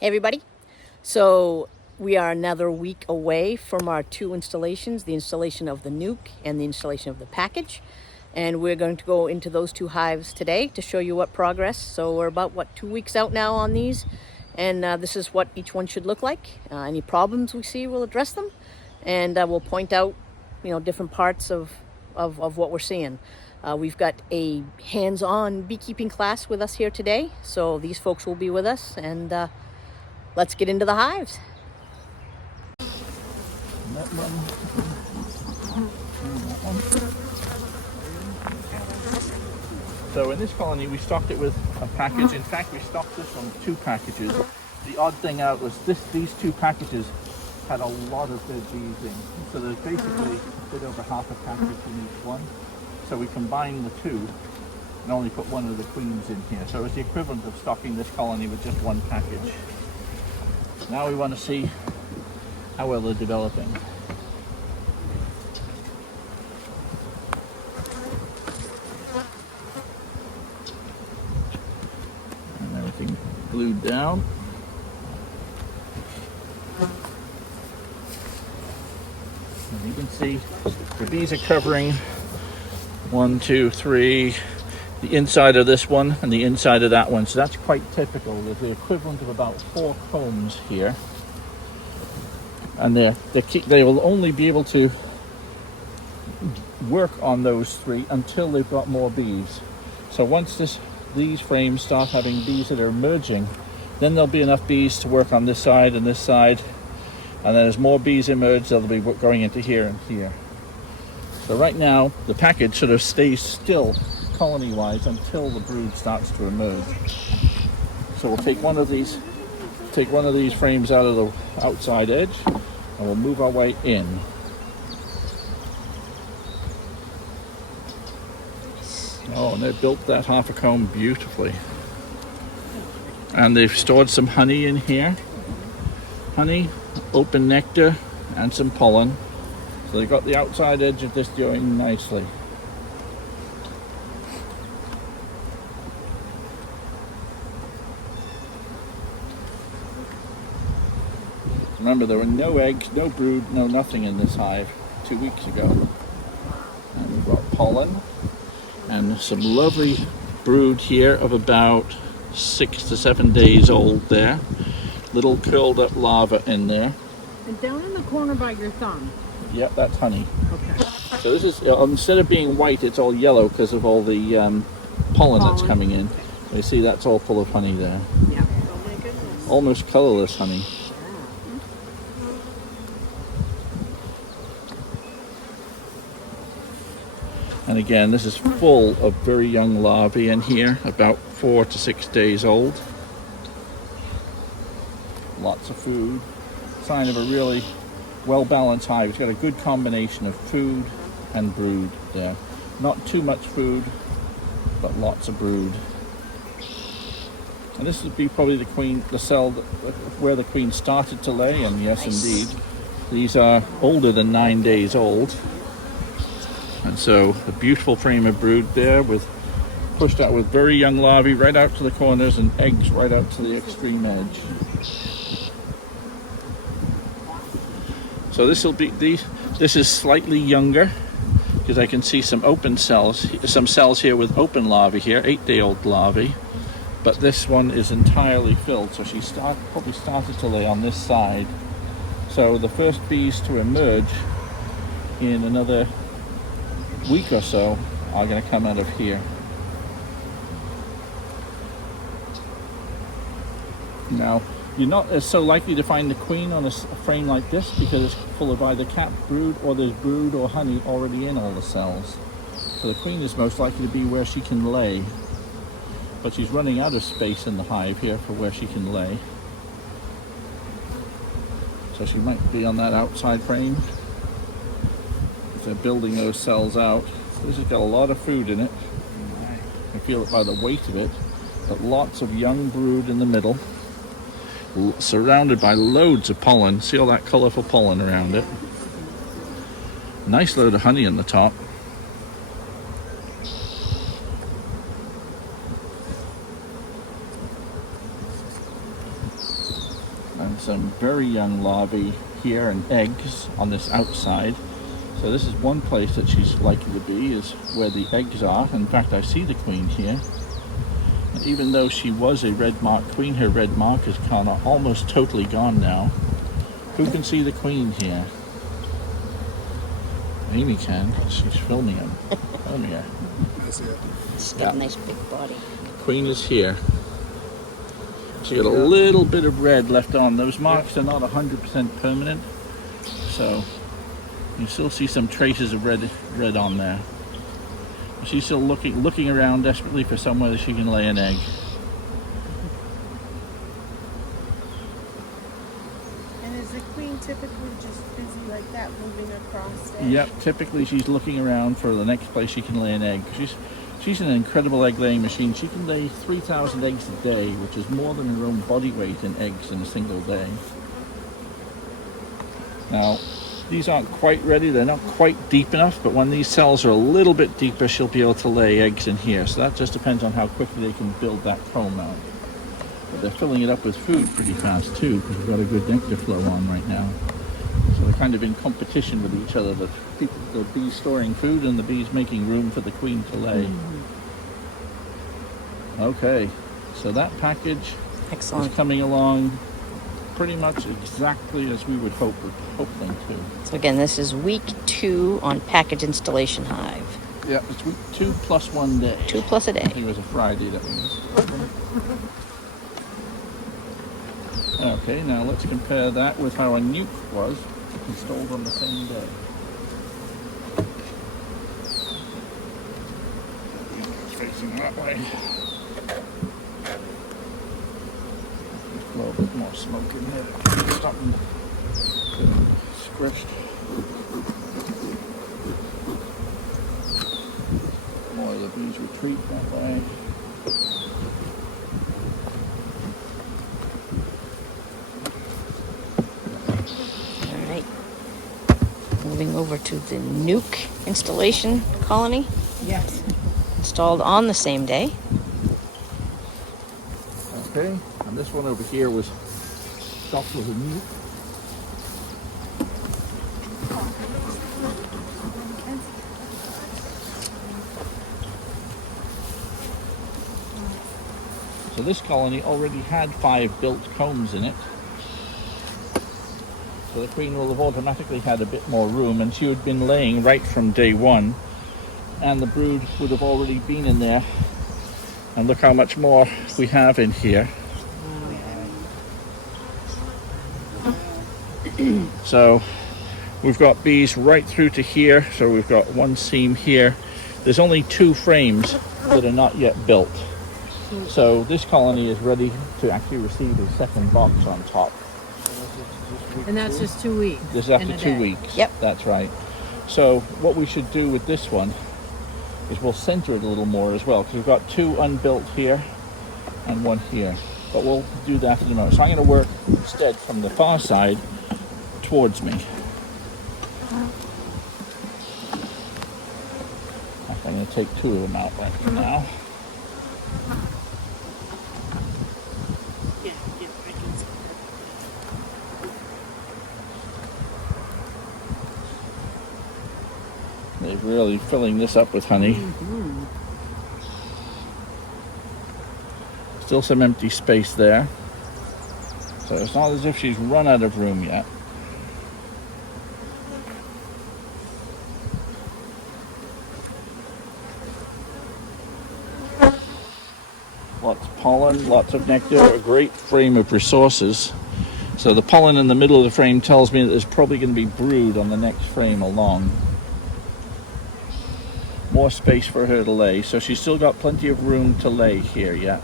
Hey everybody. So we are another week away from our two installations, the installation of the nuke and the installation of the package. And we're going to go into those two hives today to show you what progress. So we're about, 2 weeks out now on these. And this is what each one should look like. Any problems we see, we'll address them. And we'll point out, different parts of what we're seeing. We've got a hands-on beekeeping class with us here today. So these folks will be with us, and let's get into the hives. So in this colony we stocked it with a package. In fact, we stocked this on 2 packages. The odd thing out was these 2 packages had a lot of dead bees in. So there's basically a bit over half a package in each one. So we combined the 2 and only put one of the queens in here. So it's the equivalent of stocking this colony with just 1 package. Now we want to see how well they're developing. And everything glued down. And you can see the bees are covering 1, 2, 3, the inside of this one and the inside of that one. So that's quite typical. There's the equivalent of about 4 combs here. And they will only be able to work on those 3 until they've got more bees. So once these frames start having bees that are emerging, then there'll be enough bees to work on this side and this side. And then as more bees emerge, they'll be going into here and here. So right now, the package sort of stays still colony-wise until the brood starts to emerge. So we'll take one of these frames out of the outside edge, and we'll move our way in. Oh, and they've built that half a comb beautifully. And they've stored some honey in here. Honey, open nectar, and some pollen. So they've got the outside edge of this going nicely. Remember, there were no eggs, no brood, no nothing in this hive 2 weeks ago. And we've got pollen and some lovely brood here of about 6 to 7 days old there. Little curled up larvae in there. And down in the corner by your thumb. Yep, that's honey. Okay. So this is, instead of being white, it's all yellow because of all the pollen that's coming in. Okay. You see that's all full of honey there. Yeah. Oh my goodness. Almost colorless honey. And again, this is full of very young larvae in here, about 4 to 6 days old. Lots of food. Sign of a really well-balanced hive. It's got a good combination of food and brood there. Not too much food, but lots of brood. And this would be probably the cell where the queen started to lay, and yes, indeed. These are older than 9 days old. And so a beautiful frame of brood there, pushed out with very young larvae right out to the corners and eggs right out to the extreme edge. So this is slightly younger because I can see some open cells, some cells here with open larvae here, 8-day-old larvae. But this one is entirely filled, so she probably started to lay on this side. So the first bees to emerge in another week or so are going to come out of here. Now, you're not so likely to find the queen on a frame like this because it's full of either capped brood or there's brood or honey already in all the cells. So the queen is most likely to be where she can lay. But she's running out of space in the hive here for where she can lay. So she might be on that outside frame. If they're building those cells out. This has got a lot of food in it. I feel it by the weight of it. But lots of young brood in the middle. Surrounded by loads of pollen. See all that colorful pollen around it. Nice load of honey in the top. some very young larvae here and eggs on this outside. So this is one place that she's likely to be, is where the eggs are. In fact, I see the queen here. And even though she was a red mark queen, her red mark is kind of almost totally gone now. Who can see the queen here? Amy can. She's filming him. Film here. She's got a nice big body. Queen is here. She got a little bit of red left on. Those marks are not 100% permanent, so you still see some traces of red on there. She's still looking around desperately for somewhere that she can lay an egg. And is the queen typically just busy like that, moving across it? Yep, typically she's looking around for the next place she can lay an egg. She's an incredible egg laying machine. She can lay 3,000 eggs a day, which is more than her own body weight in eggs in a single day. Now, these aren't quite ready, they're not quite deep enough, but when these cells are a little bit deeper, she'll be able to lay eggs in here. So that just depends on how quickly they can build that comb out. But they're filling it up with food pretty fast too, because we've got a good nectar flow on right now. So they're kind of in competition with each other, the bees storing food and the bees making room for the queen to lay. Okay, so that package is coming along pretty much exactly as we would hope them to. So again, this is week 2 on package installation hive. Yeah, it's week 2 plus 1 day. 2 plus a I day. think it was a Friday that we missed. Okay, now let's compare that with how a nuke was installed on the same day. It's facing that way. A little bit more smoke in here. Something squished. More of the bees retreat that way. All right. Moving over to the nuke installation colony. Yes. Installed on the same day. Okay, and this one over here was stocked with a nuke. So this colony already had 5 built combs in it. So the queen will have automatically had a bit more room, and she would have been laying right from day 1. And the brood would have already been in there. And look how much more we have in here. So we've got bees right through to here. So we've got one seam here. There's only 2 frames that are not yet built. So this colony is ready to actually receive a second box on top. And that's just 2 weeks. This is after and a 2 day. weeks. Yep. That's right. So what we should do with this one is we'll center it a little more as well, because we've got 2 unbuilt here and 1 here. But we'll do that in a moment. So I'm going to work instead from the far side towards me. I'm going to take 2 of them out right for now. Yeah, I can see. They're really filling this up with honey. Still some empty space there. So it's not as if she's run out of room yet. Lots of pollen, lots of nectar, a great frame of resources. So the pollen in the middle of the frame tells me that there's probably going to be brood on the next frame along. More space for her to lay, so she's still got plenty of room to lay here yet.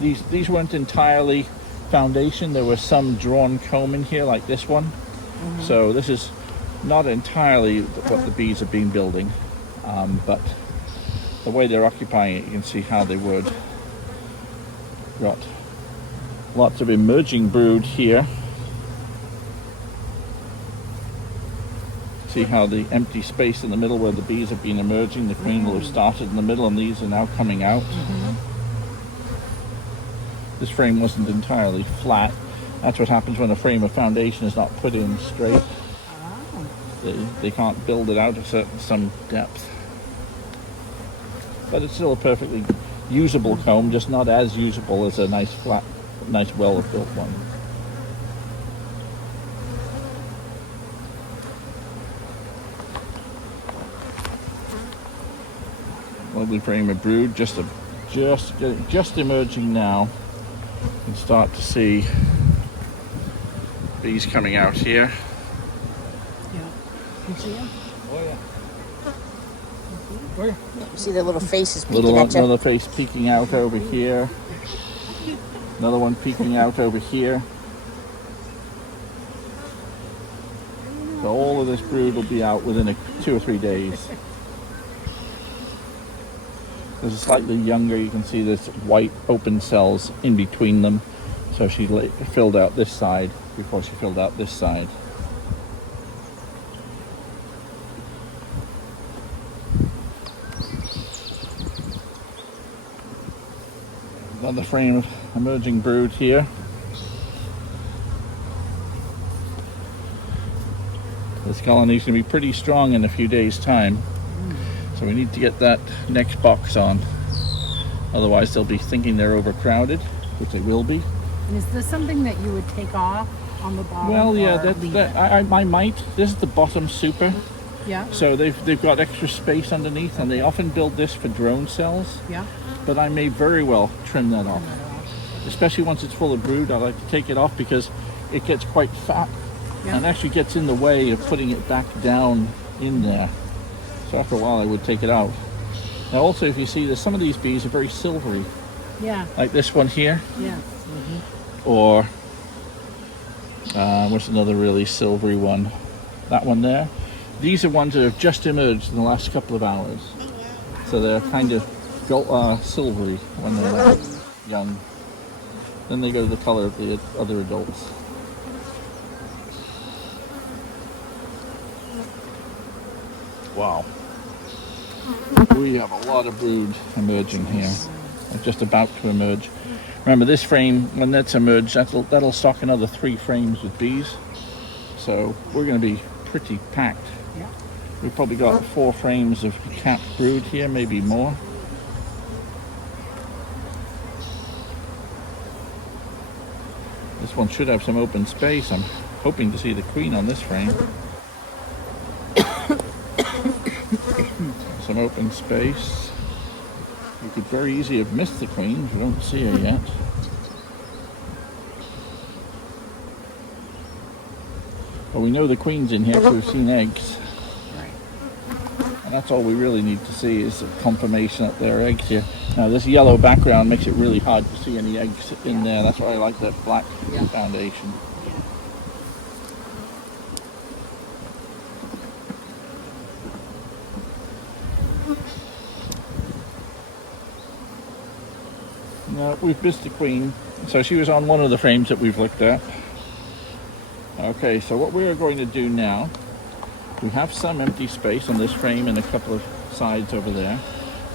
These weren't entirely foundation. There was some drawn comb in here like this one. So this is not entirely what the bees have been building, but the way they're occupying it, you can see how they would. Got lots of emerging brood here. See how the empty space in the middle where the bees have been emerging, the queen will have started in the middle and these are now coming out. this frame wasn't entirely flat. That's what happens when a frame of foundation is not put in straight. They can't build it out to some depth. But it's still a perfectly usable comb, just not as usable as a nice flat, nice well-built one. Lovely frame of brood, just emerging now. You can start to see bees coming out here. Yeah. You see them? Oh yeah. Oh yeah. You see the little faces peeking at you. Another face peeking out over here. Another one peeking out over here. So all of this brood will be out within 2 or 3 days. There's a slightly younger, you can see there's white open cells in between them. So she filled out this side before she filled out this side. Another frame of emerging brood here. This colony's going to be pretty strong in a few days' time. So we need to get that next box on. Otherwise they'll be thinking they're overcrowded, which they will be. And is this something that you would take off on the bottom? Well, yeah, or I might. This is the bottom super. Yeah. So they've got extra space underneath, and they often build this for drone cells. Yeah. But I may very well trim that off. Especially once it's full of brood, I like to take it off because it gets quite fat and actually gets in the way of putting it back down in there. So after a while I would take it out. Now also, if you see, there's some of these bees are very silvery. Yeah. Like this one here. Yeah. Or what's another really silvery one? That one there. These are ones that have just emerged in the last couple of hours. So they're kind of silvery when they're young. Then they go to the color of the other adults. Wow. We have a lot of brood emerging here. They're just about to emerge. Remember, this frame, when that's emerged, that'll stock another 3 frames with bees. So we're going to be pretty packed. Yeah. We've probably got 4 frames of capped brood here, maybe more. This one should have some open space. I'm hoping to see the queen on this frame. Some open space. You could very easily have missed the queen if you don't see her yet. But we know the queen's in here because we've seen eggs. And that's all we really need to see is a confirmation that there are eggs here. Now this yellow background makes it really hard to see any eggs in there. That's why I like that black foundation. No, we've missed the queen. So she was on one of the frames that we've looked at. Okay, so what we're going to do now, we have some empty space on this frame and a couple of sides over there.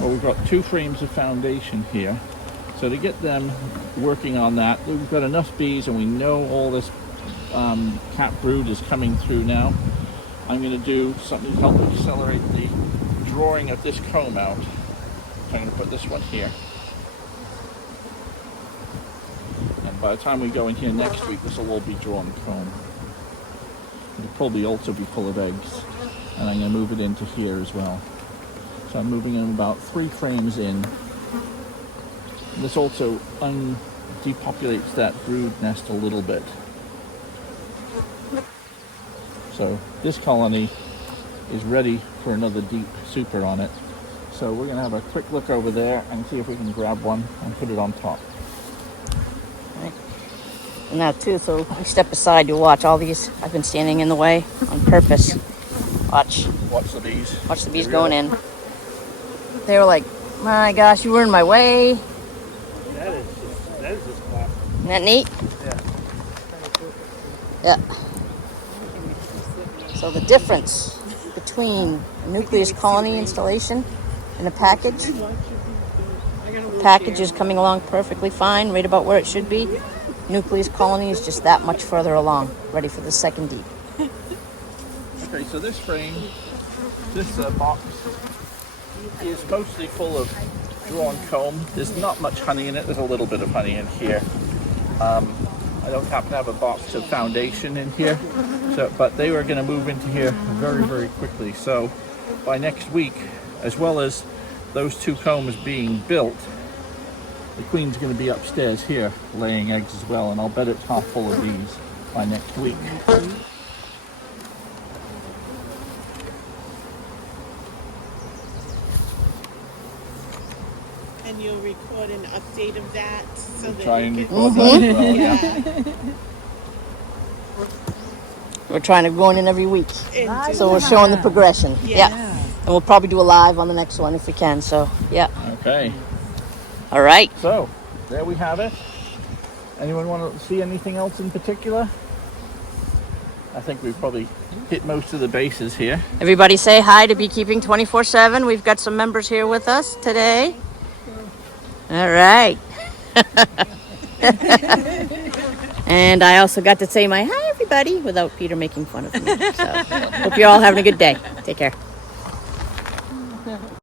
But we've got 2 frames of foundation here. So to get them working on that, we've got enough bees and we know all this capped brood is coming through now. I'm going to do something to help accelerate the drawing of this comb out. So I'm going to put this one here. And by the time we go in here next week, this will all be drawn comb. It'll probably also be full of eggs. And I'm going to move it into here as well. So I'm moving in about 3 frames in. This also depopulates that brood nest a little bit. So this colony is ready for another deep super on it. So we're going to have a quick look over there and see if we can grab one and put it on top. Right. And now too, so we step aside, you watch all these. I've been standing in the way on purpose. Watch. Watch the bees. Watch the bees going in. They were like, my gosh, you were in my way. That is just classic. Isn't that neat? Yeah. Yeah. So the difference between a nucleus colony installation and a package package is coming along perfectly fine, right about where it should be. Nucleus colony is just that much further along, ready for the second deep. Okay, so this frame, this box is mostly full of drawn comb. There's not much honey in it. There's a little bit of honey in here. I don't happen to have a box of foundation in here, but they were going to move into here very, very quickly. So by next week, as well as those 2 combs being built, the queen's going to be upstairs here laying eggs as well, and I'll bet it's half full of bees by next week. And you'll record an update of that so that Try you and can record see. that as well, yeah. We're trying to go in every week, And so we're showing the progression. Yeah. Yeah. And we'll probably do a live on the next one if we can, so yeah. Okay, All right. so there we have it. Anyone want to see anything else in particular? I think we've probably hit most of the bases here. Everybody say hi to Beekeeping 24/7. We've got some members here with us today. All right. And I also got to say my hi, everybody, without Peter making fun of me. So hope you're all having a good day. Take care.